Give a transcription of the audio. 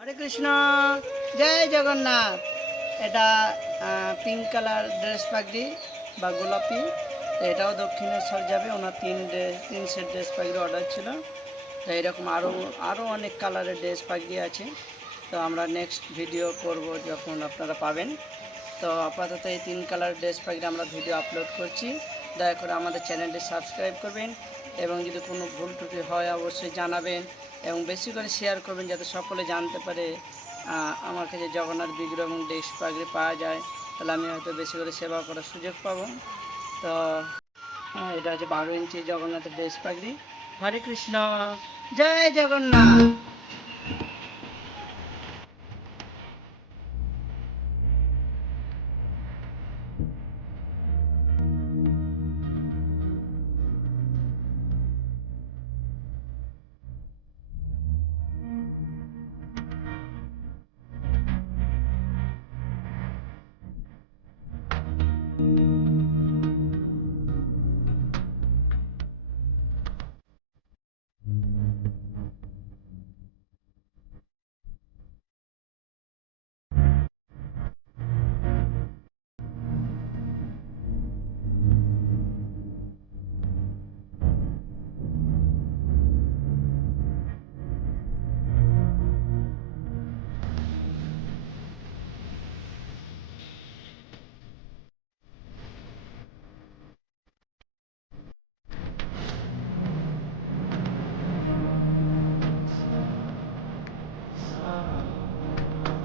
হরে কৃষ্ণ, জয় জগন্নাথ। এটা pink colour dress পাগড়ি বা গোলাপি। তো এটাও দক্ষিণেশ্বর যাবে। ওনার তিন সেট ড্রেস পাগড়ি অর্ডার ছিল। তো এরকম আরও অনেক কালারের ড্রেস পাগড়ি আছে। তো আমরা নেক্সট ভিডিও করব যখন আপনারা পাবেন। তো আপাতত এই 3 কালার ড্রেস পাগড়ি আমরা ভিডিও আপলোড করছি। দয়া করে আমাদের চ্যানেলটি সাবস্ক্রাইব করবেন এবং যদি কোনো ভুল ত্রুটি হয় অবশ্যই জানাবেন এবং বেশি করে শেয়ার করবেন যাতে সকলে জানতে পারে আমার কাছে জগন্নাথ বিগ্রহ এবং ড্রেস পাগড়ি পাওয়া যায়। তাহলে আমি হয়তো বেশি করে সেবা করার সুযোগ পাবো। তো এটা হচ্ছে 12 ইঞ্চি জগন্নাথের ড্রেস পাগড়ি। হরে কৃষ্ণ, জয় জগন্নাথ।